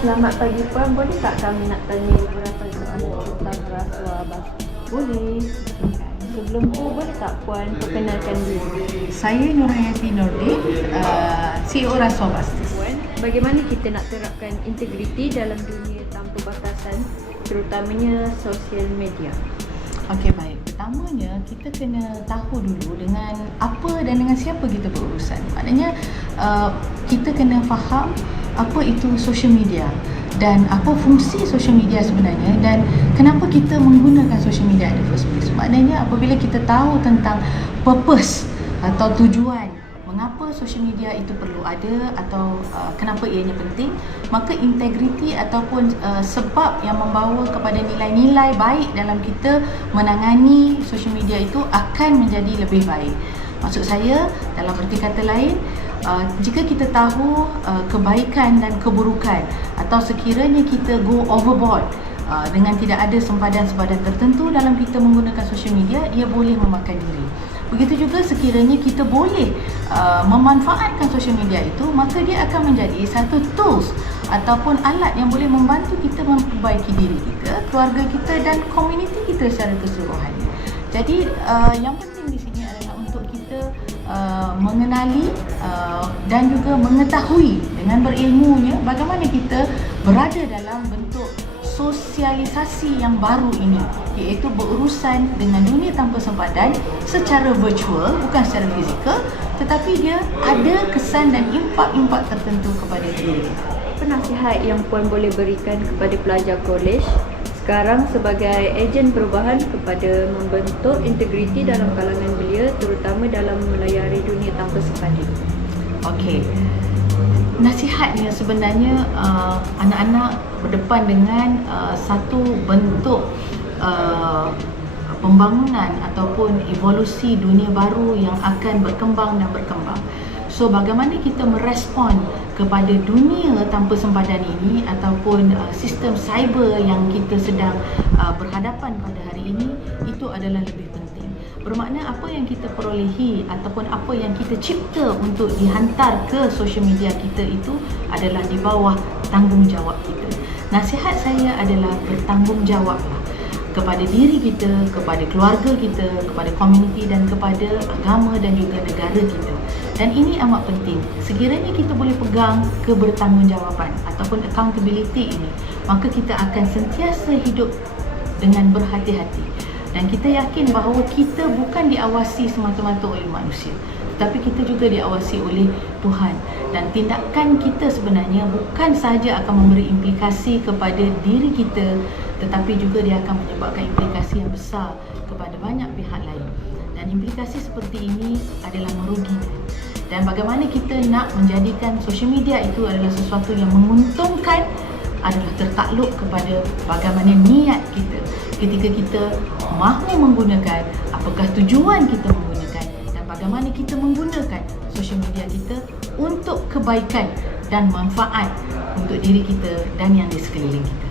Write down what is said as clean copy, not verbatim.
Selamat pagi Puan, boleh tak kami nak tanya beberapa soalan tentang rasuah bas? Boleh. Sebelum tu boleh tak Puan perkenalkan diri? Saya Nurhayati Nordin, CEO Rasuah Bastis. Puan, bagaimana kita nak terapkan integriti dalam dunia tanpa batasan, terutamanya sosial media? Okey, baik. Pertamanya, kita kena tahu dulu dengan apa dan dengan siapa kita berurusan. Maknanya, kita kena faham apa itu social media dan apa fungsi social media sebenarnya dan kenapa kita menggunakan social media in the first place. Maknanya, apabila kita tahu tentang purpose atau tujuan mengapa social media itu perlu ada atau kenapa ianya penting, maka integriti ataupun sebab yang membawa kepada nilai-nilai baik dalam kita menangani social media itu akan menjadi lebih baik. Maksud saya, dalam erti kata lain, jika kita tahu kebaikan dan keburukan atau sekiranya kita go overboard dengan tidak ada sempadan-sempadan tertentu dalam kita menggunakan social media, ia boleh memakan diri. Begitu juga sekiranya kita boleh memanfaatkan social media itu, maka dia akan menjadi satu tools ataupun alat yang boleh membantu kita memperbaiki diri kita, keluarga kita dan komuniti kita secara keseluruhannya. Jadi yang penting di sini adalah untuk kita mengenali dan juga mengetahui dengan berilmunya bagaimana kita berada dalam bentuk sosialisasi yang baru ini, iaitu berurusan dengan dunia tanpa sempadan secara virtual, bukan secara fizikal, tetapi dia ada kesan dan impak tertentu kepada diri kita. Apa nasihat yang Puan boleh berikan kepada pelajar kolej sekarang sebagai ejen perubahan kepada membentuk integriti dalam kalangan belia, terutama dalam melayari dunia tanpa sempadan? Okey. Nasihatnya sebenarnya anak-anak berdepan dengan satu bentuk pembangunan ataupun evolusi dunia baru yang akan berkembang dan berkembang. So bagaimana kita merespon kepada dunia tanpa sempadan ini ataupun sistem cyber yang kita sedang berhadapan pada hari ini, itu adalah lebih penting. Bermakna apa yang kita perolehi ataupun apa yang kita cipta untuk dihantar ke social media kita itu adalah di bawah tanggungjawab kita. Nasihat saya adalah bertanggungjawablah kepada diri kita, kepada keluarga kita, kepada komuniti dan kepada agama dan juga negara kita. Dan ini amat penting. Sekiranya kita boleh pegang kebertanggungjawaban ataupun accountability ini, maka kita akan sentiasa hidup dengan berhati-hati. Dan kita yakin bahawa kita bukan diawasi semata-mata oleh manusia, tetapi kita juga diawasi oleh Tuhan. Dan tindakan kita sebenarnya bukan sahaja akan memberi implikasi kepada diri kita, tetapi juga dia akan menyebabkan implikasi yang besar kepada banyak pihak lain. Dan implikasi seperti ini adalah merugikan. Dan bagaimana kita nak menjadikan social media itu adalah sesuatu yang menguntungkan adalah tertakluk kepada bagaimana niat kita ketika kita mahu menggunakan, apakah tujuan kita menggunakan dan bagaimana kita menggunakan social media kita untuk kebaikan dan manfaat untuk diri kita dan yang di sekeliling kita.